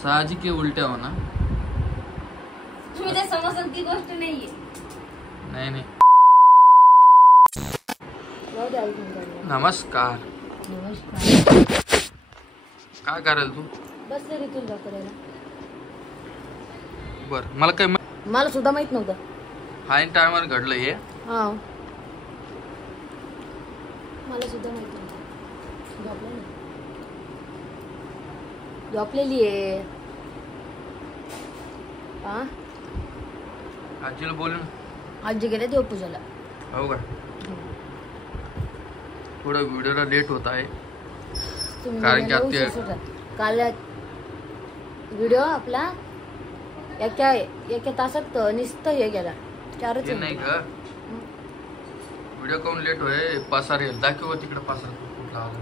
साहजिक आहे उलट्या होणार. तुम्ही ते समजत ती गोष्ट नाहीये. नाही. नमस्कार. काय करायला तू? बसले रे तुला करायला. बर मला काय मला सुद्धा माहित नव्हतं. हाय टायमर घडलं हे. हा मला सुद्धा माहित नव्हतं. झोपलेली आहे. हा आजीला बोलून आजी गेले देव पूजाला. हो का? थोडा व्हिडिओला लेट होत आहे कारण की काल व्हिडिओ आपला एका तासात निस्त हे गेला. 4च नाही का? व्हिडिओ कोण लेट होय? पसार येईल दाखव तिकडे पसार कुठला आला.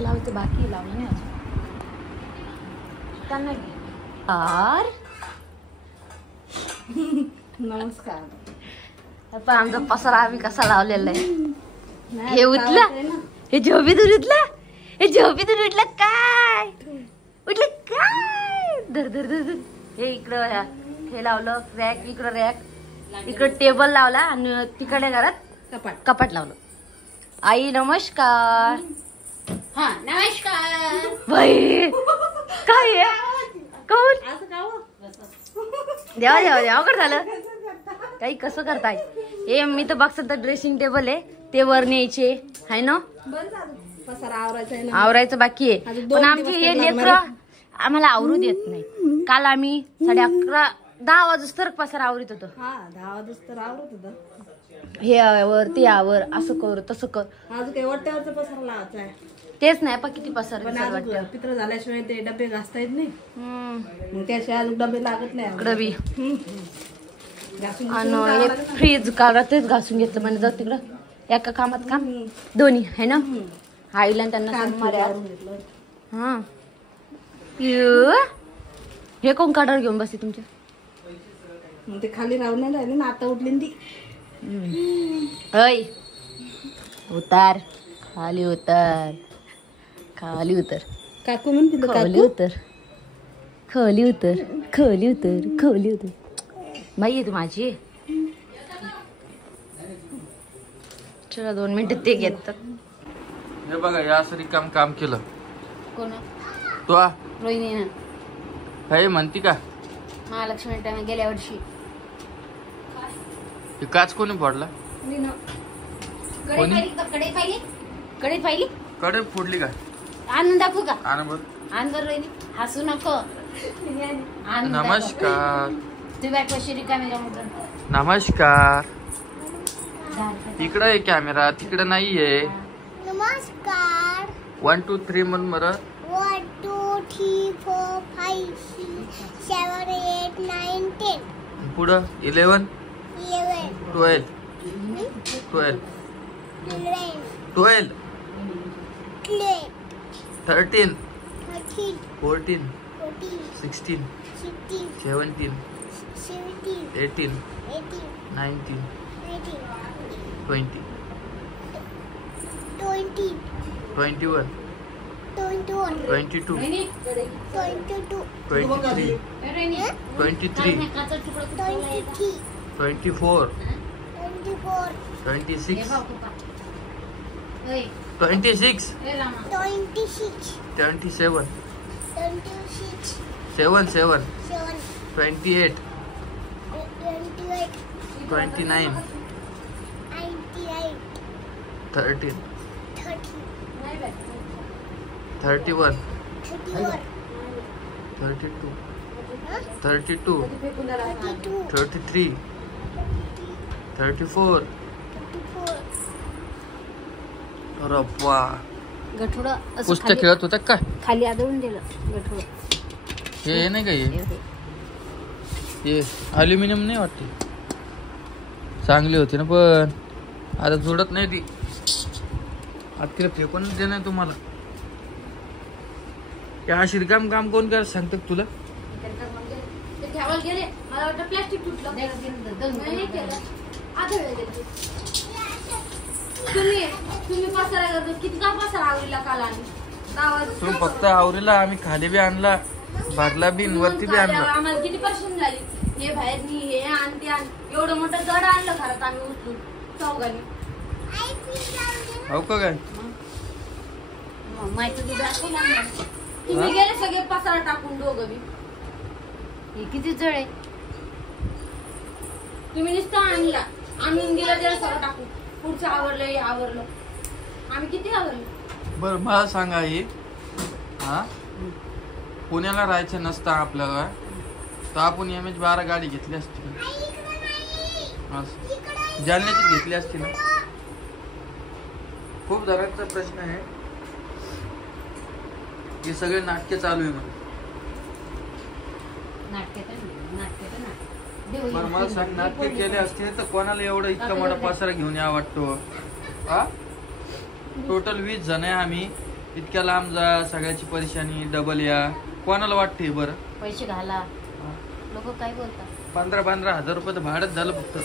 लावते बाकी लावलं नाही अजून. नमस्कार. आता आमचा पसारा आम्ही कसा लावलेला आहे. हे उठला हे झोपीतून उठलं काय उठलं काय धर धर धर धर. हे इकडं हे लावलं रॅक, इकडं रॅक, इकडं टेबल लावला आणि तिकडे घरात कपाट लावलं. आई नमस्कार. हा नमस्कार. बाई काय कौल देवा देवा देवा कर झालं काही कसं करताय. हे मी तर बघत तर ड्रेसिंग टेबल आहे ते वर न्यायचे आहे ना. आवरायचं बाकी आहे पण आमचे हे लेकरं आम्हाला आवरू देत नाही. काल आम्ही 11:30 वाजता पसारा आवरीत होतो. 10 वाजता आवरत होतं. हे आवर ते आवर असं कर तसं कर. अजून काही वाट्यावरचा पसारा लावायचा आहे. तेच नाही पण किती पसार पित्र झाल्याशिवाय ते डबे घासता येत नाही. मग त्याशिवाय अजून डबे लागत नाही. इकडं बी आणि हे फ्रीज कागदच घासून घेतलं म्हणजे जाऊ तिकडं एका कामात काम दोन्ही आहे ना. आईला त्यांना हा हे कोण काढावर घेऊन बसते तुमच्या. मग ते खाली राहून नाही राहिले ना. आता उठली ती. अय उतार खाली उतर खाली उतर काकू म्हणते खाली उतर खाली उतर खाली उतर खाली उतर. बाई आहे तू माझी. चला 2 मिनिटं ते घेत. हे बघा या सरी काम केलं. कोण तो रोहिणी ना हे म्हणती का महालक्ष्मी टाइम गेल्या वर्षी हे काच कोणी फोडला? कडे पाहिली कडे फोडली का? आनंद दाखवू का? आनंद रोहिणी हसू नको. नमस्कार. तू बॅग कशी रिकामी का म्हटलं. नमस्कार. इकडे आहे कॅमेरा तिकडे नाहीये. नमस्कार. 1 2 3 म्हणून बरं. 1 2 3 4 5 6 7 8 9 10. पुढं 11 11 12 12 12 13 14 16 17 18 19 20 21 22 23 23 24 26 26 27 7 28 29 30 31 32 32 33 34 रप्पा. गठोडं पुस्तक खेळत होता का? खाली आदळून दिलं गठोडं. हे नाही का हे अल्युमिनियम नाही वाटते. चांगली होती ना पण आता जोडत नाही ती. आता तिला फेकून देणार तुम्हाला. या शिरकाम काम कोण कर सांगत तुला? प्लास्टिक तुटलं तुम्ही पसारा करतो किती का पसारा आवडला काल आणि गावात तू फक्त आवरीला, आम्ही खाली बी आणला, भरला बी आणि वरती बी आणला. आम्हाला किती पर्सेंट झाली. हे बाहेर हे आण ते आण, एवढं मोठं जड आणलं खरंच आम्ही उचलून चौघांनी. हो का काय? माहिती दूध असेल आणलं. तुम्ही गेले सगळे पसारा टाकून दोघं बी. हे किती जड आहे. तुम्ही नुसतं आणला, आणून गेला त्याला सगळं टाकून. पुढचं आवरलं हे आवरलं, आम्ही किती आवरलं. बर मला सांगा हे, हा पुण्याला राहायचं नसतं आपल्याला तर आपण MH12 गाडी घेतली असती ना, जालन्याची घेतली असती ना. खूप जणांचा प्रश्न आहे, हे सगळे नाटके चालू आहे म्हणून. बरं मला सांग, नाटके केले असते तर कोणाला एवढं इतका मोठा पसारा घेऊन या वाटतो. हा टोटल 20 जण आहे आम्ही, इतक्या लांब जा, सगळ्याची परेशानी डबल या, कोणाला वाटते बरं. पैसे घाला, लोक काय बोलतात. 15-15 हजार रुपये तर भाडंच झालं फक्त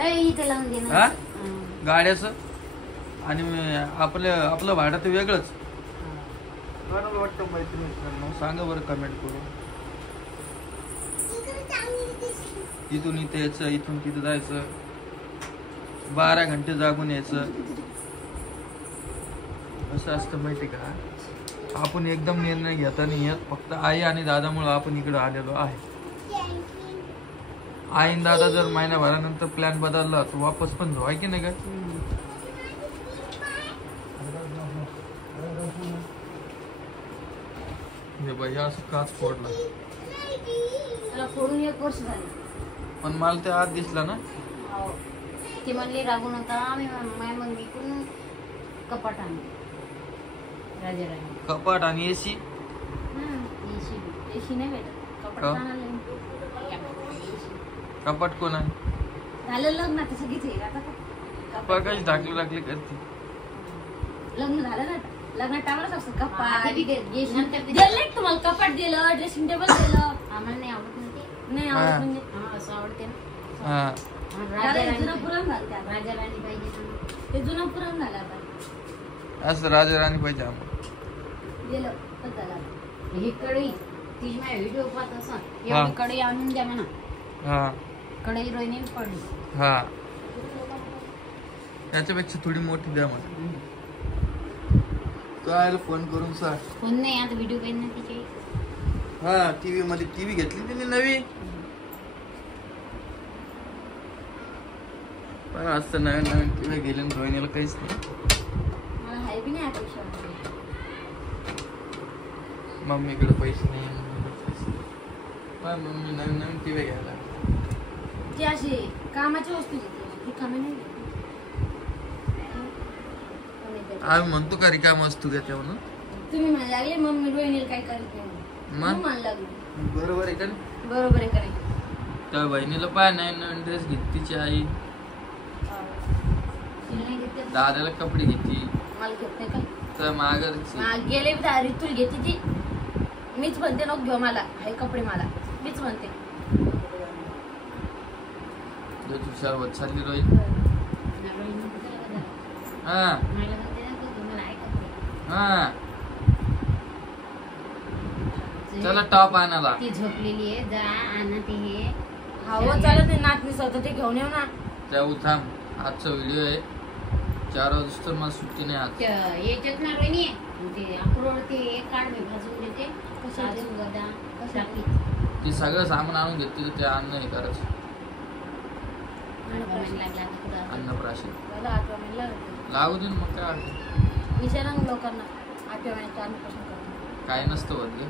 इथे लावून दे हा गाड्याचं. आणि आपलं भाडं तर वेगळंच. कोणाला वाटतं मैत्रिणी सांगा बरं कमेंट करून. इथून इथे यायचं, इथून तिथे जायचं, 12 घंटे जागून यायचं. असं असतं माहिती का. आपण एकदम निर्णय घेता नाही येत, फक्त आई आणि दादामुळे आपण इकडे आलेलो आहे. आई आणि दादा जर महिन्याभरानंतर प्लॅन बदलला तर वापस पण जाऊ, आहे की नाही का. हे बाई असं काच फोडला, फोडून 1 वर्ष झालं. पण मला ते आत दिसला ना. ती म्हणली रागू नका, आम्ही माझ्या मम्मीकडून कपाट आणले. राजाराणी कपाट आणि एसी. एसी नाही भेटत, कपाट आणलं. कपाट कोण आहे. झालं लग्न आता सगळीच येईल आता. कपाट टाकली करते. लग्न झालं ना, लग्नात टाकलंच असतं कपाट. दिलं तुम्हाला कपाट दिलं, ड्रेसिंग टेबल दिलं. आम्हाला नाही आवडत नाही आवडत म्हणजे असं आवडते ना. जुनं पुरण घालते राजाराणी पाहिजे, ते जुनं पुरण झालं आता. असं राजाराणी पाहिजे आम्हाला. गेलं तर झालं. ही कढई तिची माझ्या व्हिडिओ पाहत असं एवढी कढई आणून द्या म्हणा. हा कढई रोहिणी पडली. हा त्याच्यापेक्षा थोडी मोठी द्या मला. काय फोन करून सांग. फोन नाही आता व्हिडिओ पाहिजे ना तिचे. हा टीव्ही मध्ये टीव्ही घेतली तिने नवी. असं नवीन टीव्ही गेले रोहिणीला काहीच नाही. मला हाय बी नाही आता विषय. मम्मीकडे पैसे नाही, मम्मी नवीन टीव्ही घ्यायला. ती अशी कामाची वस्तू घेतली, कामे नाही. आम्ही म्हणतो का रिकाम वस्तू घेते म्हणून. तुम्ही म्हणायला लागले मम्मी रोहिणीला काय करत नाही, म्हणायला लागले. बरोबर आहे का नाही. बरोबर आहे करे. त्या बहिणीला पाय नवीन ड्रेस घेतली तिची आई, दादाला कपडे घेतली. मला घेत नाही का तर माघारची गेले ऋतूला घेते ती. मीच म्हणते नको घेऊ मला, हे कपडे मला मीच म्हणते. तुषार होत चालली रोहित. हा हा चला टॉप आणायला. ती झोपलेली आहे, जा आणा ते. हे हवं चालत ते नाचणीच होतं ते घेऊन येऊ ना. त्या थांब, आजचा व्हिडिओ आहे 4 वाजता, मला सुट्टी नाही आज. याच्यात ना रोहिणी ते अक्रोड ते एक काढ मी भाजून देते. ती सगळं सामान आणून घेतली तर ते अन्न हे करायचं. अन्नप्राशन लागू दे मग काय वाटतं. विचारा लोकांना 8व्या महिन्याच्या अन्नप्राशन काय नसतं होत ग.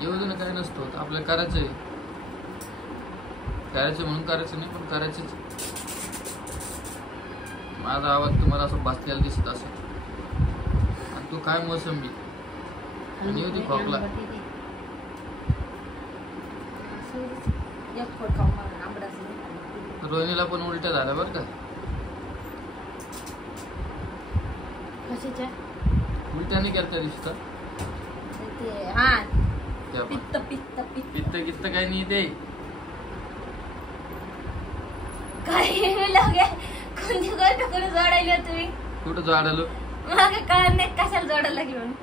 येऊ दे ना, काय नसतं होत. आपल्याला करायचंय म्हणून करायचं नाही, पण करायचंच. माझा आवाज तुम्हाला असं बसलेला दिसत असेल. आणि तू काय मोसंबी आणि होती खोकला. रोहिणीला पण उलट्या झाल्या बरं का. कशाच्या उलट्या नाही करता दिसत. पित्त पित्त पित्त पित्त गित्त काही नाही ते. काय कोणती गोष्ट करून जोडायली हो तुम्ही कुठं जोडायलो मग कळत नाही कशाला जोडायला लागली म्हणून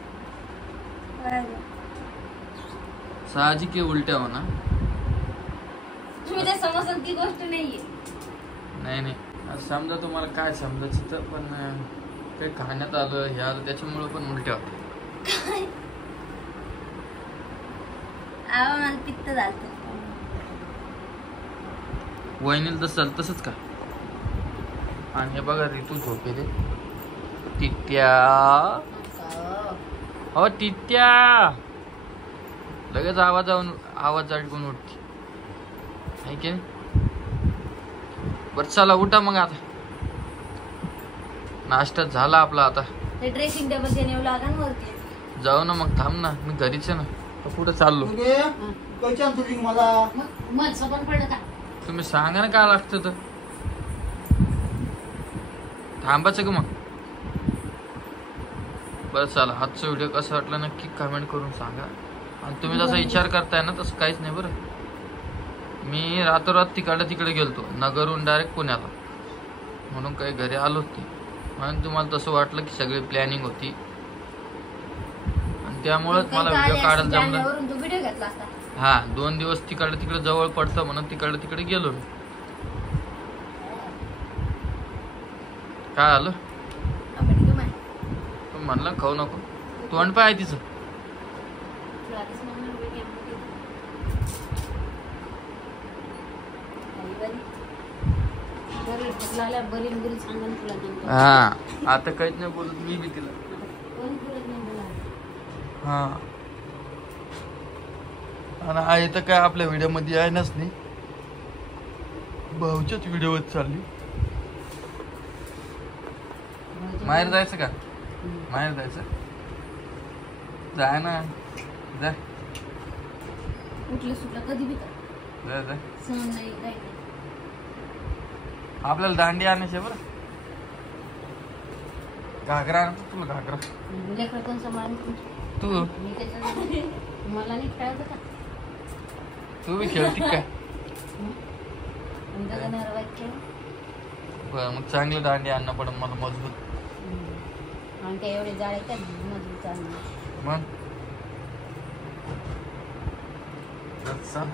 साहजिक आहे उलट्या म्हणा. तुम्ही ते समजून ती गोष्ट नाहीये. नाही आता समजा तुम्हाला काय समजायचं तर पण काही खाण्यात आलं हे आलं त्याच्यामुळे पण उलट्या होत्या. मला पित्त झालं. वहिनीला तसं झालं तसंच का. आणि हे बघा ऋतू झोपेले टिट्या. हो टिट्या लगेच आवाज अडकून उठते आहे की नाही. बरं चला उठा मग आता. नाश्ता झाला आपला आता. ते ड्रेसिंग टेबल ते नेऊ लागा ना वरती. जाऊ ना मग थांब ना मी घरीच आहे ना. तर कुठं चाललो मग सपन पडलं का तुम्ही सांगा ना काय लागतं तर. थांबायचं का मग. बरं चला आजचा व्हिडिओ कसा वाटला नक्की कमेंट करून सांगा. आणि तुम्ही जसा विचार करताय ना तसं काहीच नाही बरं. मी रातोरात तिकडे गेलतो नगरहून डायरेक्ट पुण्याला म्हणून काही घरी आलोच नाही. म्हणून तुम्हाला तसं वाटलं की सगळी प्लॅनिंग होती आणि त्यामुळेच मला व्हिडिओ काढायला जमलं. व्हिडिओ घेतला असता. हा 2 दिवस तिकडे जवळ पडतं म्हणून तिकडे गेलो. काय आलं तू म्हणलं खाऊ नको. तोंड पाय तिचं. हा आता काहीच नाही बोलत मी बी तिला. हा आणि आहे तर काय आपल्या व्हिडिओ मध्ये आहे नच नाही. भाऊच्याच व्हिडिओ चालली. माहेर जायचं का. माहेर जायचं जाय ना जाय. उठलं सुटलं कधी बी जाय जाय. सहन नाही काही नाही. आपल्याला दांडी आणायची बरं. घागरा आणतो तुला घागरा. लेकरं कोण सांभाळून तू मी त्याच्यामध्ये मला नाही खेळायचं का. तू बी खेळती काय. जगणार वाक्य बरं मग चांगलं दांडी आणणं पडून मला मजबूत. आणि काय एवढे जाळे काय मजबूत आणणार मग चांग